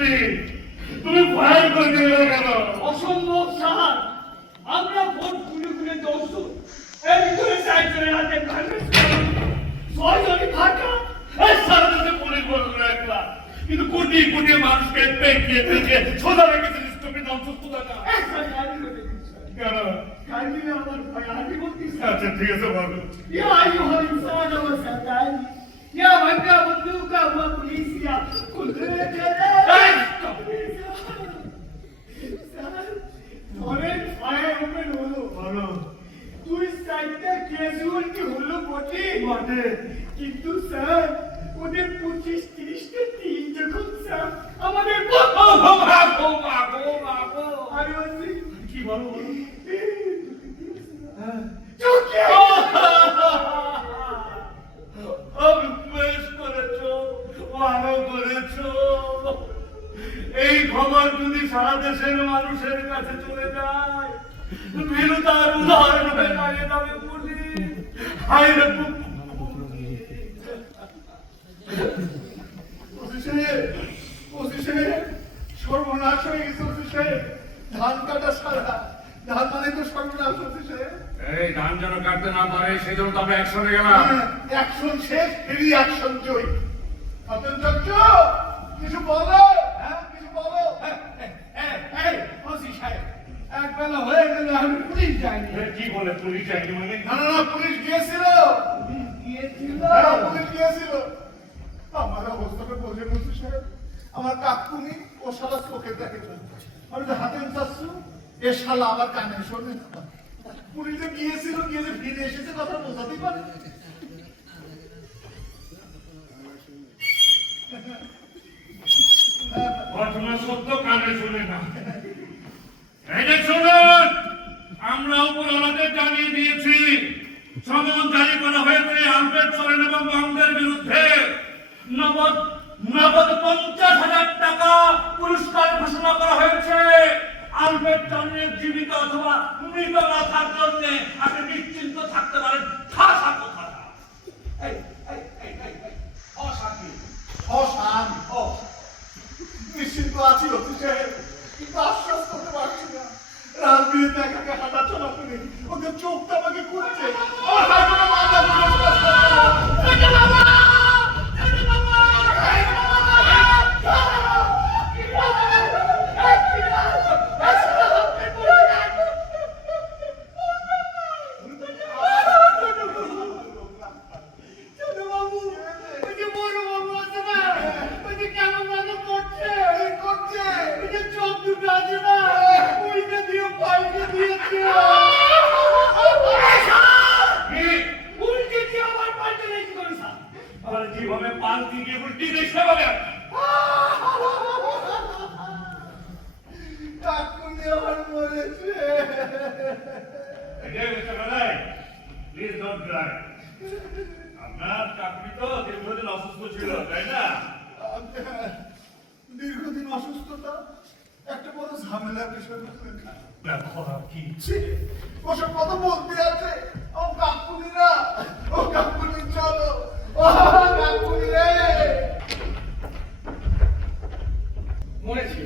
করছি, তুমি ফায়ার করে দিলে কেন? অসম্ভব স্যার, আমরা ভোট ঘুরে ঘুরে দৌড়ছো, এর ভিতরে সাইকেলের হাতে কাগজ ছয়জনই ফাঁকা। এই সারা দেশে পুলিশ বললো একলা, কিন্তু কোটি কোটি মানুষকে পেঁকিয়ে পেঁকিয়ে সোজা রেখেছে স্টপে ধ্বংসস্তু টাকা। একটা গাড়ি করে দিচ্ছে, কেন? গাড়ি আমার ভাই আগে বলতেছে। আচ্ছা ঠিক আছে বলো। या अय्युहा इंसान व सदाई या भंगा बंदूका व पुलिसिया कुदरत এই! স্যার ধরেন ফায়ার ওপেন হলো, বলো। দুই সাইডটা ক্যাজুয়ালিটি হলো বটে, বটে। কিন্তু স্যার ওদের 25-30টা টিম যখন স্যার আমাদের আরে ওই কি বলো বলো? চুকিয়ে বেশ করেছো, ভালো করেছো। এই খবর যদি সারা দেশের মানুষের কাছে চলে যায়, ভীরুতার উদাহরণ হয়ে দাঁড়িয়ে যাবে পুলিশ। হায় রে সর্বনাশ হয়ে গেছে ওসি সাহেব, ধান কাটা সারা, ধান মানে তো সর্বনাশ ওসি সাহেব। এই ধান যেন কাটতে না পারে সেই জন্য তো আমরা একসঙ্গে গেলাম। অ্যাকশন শেষ, রিঅ্যাকশন জয়। খতন চক্র কিছু বলো, কিছু বলো। ওসি সাহেব এক বেলা হয়ে গেল আমি পুলিশ যাইনি। কি বলে পুলিশ যায়নি মানে? না না না, পুলিশ গিয়েছিল, পুলিশ গিয়েছিল। আমার অবস্থাটা বোঝেন ওসি সাহেব, আমার কাকুনি ও শালা চোখে দেখে না, আমি তো হাতে চাচ্ছু, এ শালা আবার কানে শোনে। পুলিশে গিয়েছিল, গিয়ে যে ফিরে এসেছে কথা বোঝাতেই পারে। ঘটনা সত্য, কানে শুনে না। এই যে শুনুন, আমরা উপরওয়ালাদের জানিয়ে দিয়েছি, সমন জারি করা হয়েছে আলফ্রেড সোরেন এবং বঙ্গের বিরুদ্ধে। নগদ 50,000 টাকা পুরস্কার ঘোষণা করা হয়েছে। আলফ্রেড সোরেনের জীবিত অথবা মৃত মাথার জন্য আপনি নিশ্চিন্ত থাকতে পারেন। ঠাসা কথা। অসাকি অশান নিশ্চিন্ত আছি ওসি সাহেব, কিন্তু আশ্বাস করতে পারছি না। রাজনীতিতে একাকে হাঁটা চলা করে ওদের চোখটা আমাকে খুঁজছে। আমার হাইকোর্টে মামলা জীবনে পাল্টি দিয়ে উল্টি দেখতে পারে। কাকুনি আমার মরেছে। Please don't Cry. আপনার চাকরি তো দীর্ঘদিন অসুস্থ ছিল, তাই না? দীর্ঘদিন অসুস্থতা একটা বড় ঝামেলার বিষয় বুঝলেন না। কি ওসব কথা বলতে আছে। ও কাকুনি না, ও কাকুনি চলো, ও কাকুনি রে। মরেছে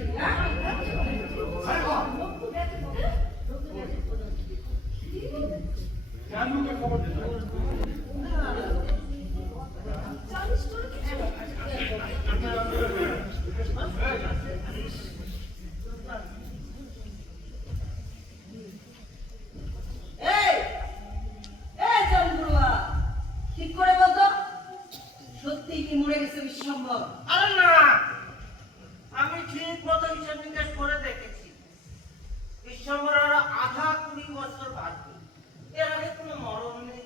জানুকে খবর দিল। ঠিক করে বলতো, সত্যি কি মরে গেছে বিশ্বম্ভর? আরে না, আমি ঠিক মতো হিসাব নিকাশ করে দেখেছি। বিশ্বম্ভর আরো 20 বছর বাকি। এর আগে কোনো মরণ নেই,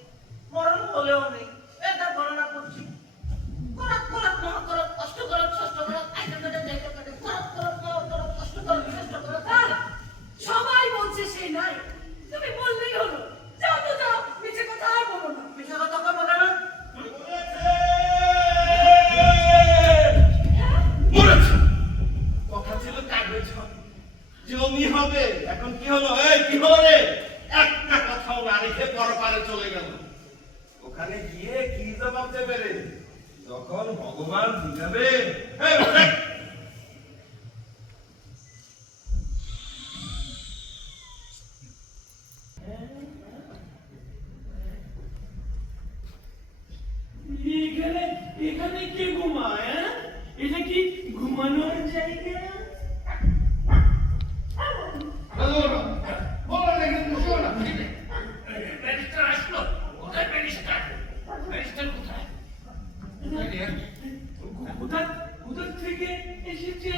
মরণ হলেও নেই। এটা গণনা করছি। করাত করাত মহা করাত কষ্ট করাত ষষ্ঠ করাত আইটা কাটে যাইটা কাটে করাত করাত মহা করাত কষ্ট করাত ষষ্ঠ করাত। সবাই বলছে সে নাই, তুমি বললেই হলো। যাও তো যাও, মিছে কথা আর বলো না। মিথ্যা কথা কবে বলে না? মরেছে। কথা ছিল কাগজ হবে, জমি হবে। এখন কি হলো? এই কি হলো রে? একটা কথাও না রেখে পরপারে চলে গেল। ওখানে গিয়ে কি জবাব দেবে রে? যখন ভগবান বুঝাবে ঘুমানোর জায়গা? ব্যারিস্টার আসলো, কোথায় ব্যারিস্টার? ব্যারিস্টার কোথায়? কোথা থেকে এসেছে?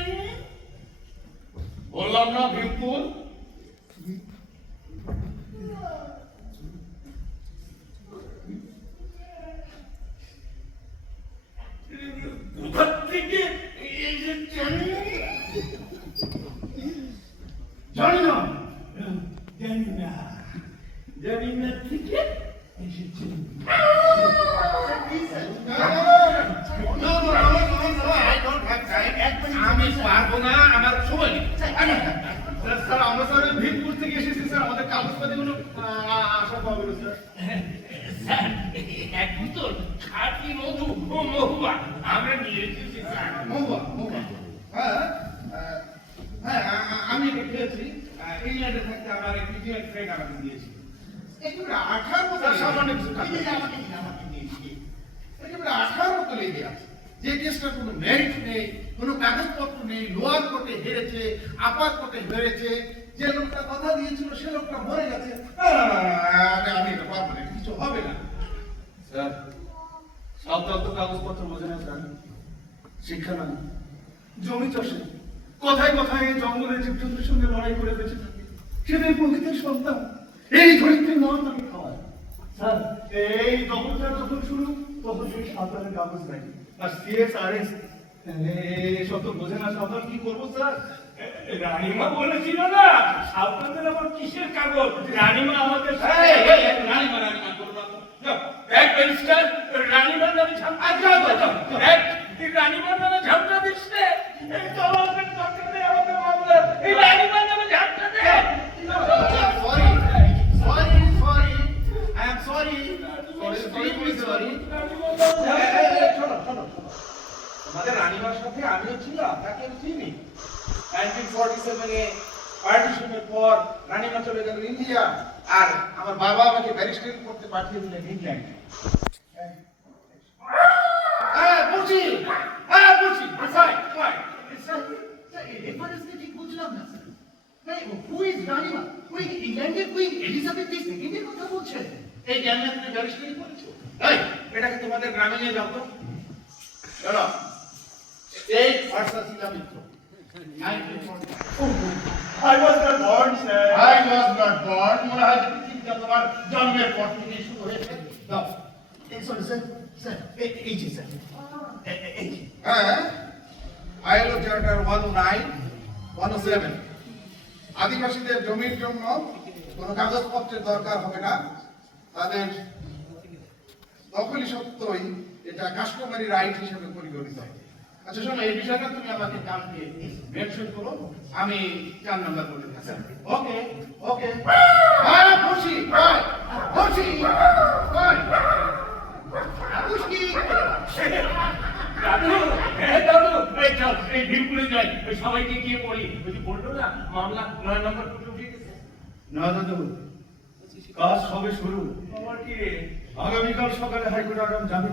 বললাম না ভীমপুর। কোথা থেকে এসেছে? জানি না। জানি না থেকে এসেছে। আমি পারবো না, আমার সময় নেই। স্যার আমরা স্যার ভীমপুর থেকে এসেছি স্যার, আমাদের কাগজপাতিগুলো আশা পাওয়া গেল স্যার। স্যার, এক বোতল খাঁটি মধু ও মহুয়া আমরা নিয়ে এসেছি স্যার। মহুয়া, মহুয়া। হ্যাঁ, আমি এটা খেয়েছি। ইংল্যান্ডে থাকতে আমার এক ইন্ডিয়ান ফ্রেন্ড আমাকে দিয়েছে। একেবারে আঠার মতো সামান্য কিছু টাকা আমাকে দিয়েছি। একেবারে আঠার মতো লেগে আছে। যে কেসটার কোনো মেরিট নেই, কোনো কাগজপত্র নেই, লোয়ার কোর্টে হেরেছে, আপার কোর্টে হেরেছে, যে লোকটা কথা দিয়েছিল সে লোকটা মরে গেছে। আমি এটা পারবো না, কিছু হবে না। স্যার, সাবধান তো কাগজপত্র বোঝে না স্যার, শিক্ষা নয়, জমি চাষে কথায় কথায় জঙ্গলের জীবজন্তুর সঙ্গে লড়াই করে বেঁচে থাকে, সেটাই প্রকৃতির সন্তান। এই ধরিত্রীর নাম তাকে খাওয়ায়। স্যার, এই দখলটা যখন শুরু তখন সেই সাঁতারের কাগজ নাই, আর CSRS এসব তো বোঝে না। সাঁতার কি করবো স্যার? রানীমা বলেছিল না আপনাদের আবার কিসের কাগজ? রানীমা আমাদের রানীমা করবো না। এক ব্যারিস্টার রানীমার নামে ঝামটা রানীমার নামে ঝামটা দিচ্ছে। এই তলবের দরকার নেই আমাদের মামলা, এই রানীমার নামে ঝামটা দে। আমাদের রানীমার সাথে আমিও ছিলাম, তাকে আমি চিনি। 1947-এ পার্টিশনের পর রানীমা চলে গেল ইন্ডিয়া, আর আমার বাবা আমাকে ব্যারিস্টারি করতে পাঠিয়ে দিলেন ইংল্যান্ডে। ঠিক বুঝলাম না স্যার। হু ইজ রানীমা? ওই ইংল্যান্ডের কুইন এলিজাবেথ II কথা বলছেন? এই জ্ঞানে তুমি ব্যারিস্টারি করেছো? এই, এটাকে তোমাদের গ্রামে নিয়ে যাও তো। চলো। State versus Ila Mitra. 1940। I was not born, sir. I was not born. মনে হয় যে পৃথিবীটা তোমার জন্মের পর থেকে শুরু হয়েছে। দাও। সরি স্যার, স্যার এই যে স্যার, এই যে। হ্যাঁ, আইএলও চার্টার 109, 107। আদিবাসীদের জমির জন্য কোনো কাগজপত্রের দরকার হবে না, তাদের দখলি সত্ত্বই এটা কাস্টমারি রাইট হিসেবে পরিগণিত হয়। আচ্ছা শোনো, এই বিষয়টা তুমি আমাকে কালকে মেনশন করো, আমি 4 নাম্বার বলে দিচ্ছি। ওকে, ওকে। হ্যাঁ, খুশি, হয়, খুশি, হয়, খুশি। দাদু, দাদু, এই চল, এই ভীমপুরে যাই, ওই সবাইকে গিয়ে পড়ি। ওই যে বললো না মামলা 9 নম্বর কোর্টে উঠে গেছে। না দাদু, কাজ সবে শুরু। আমার কি রে? আগামীকাল সকালে হাইকোর্টে আগাম জামিন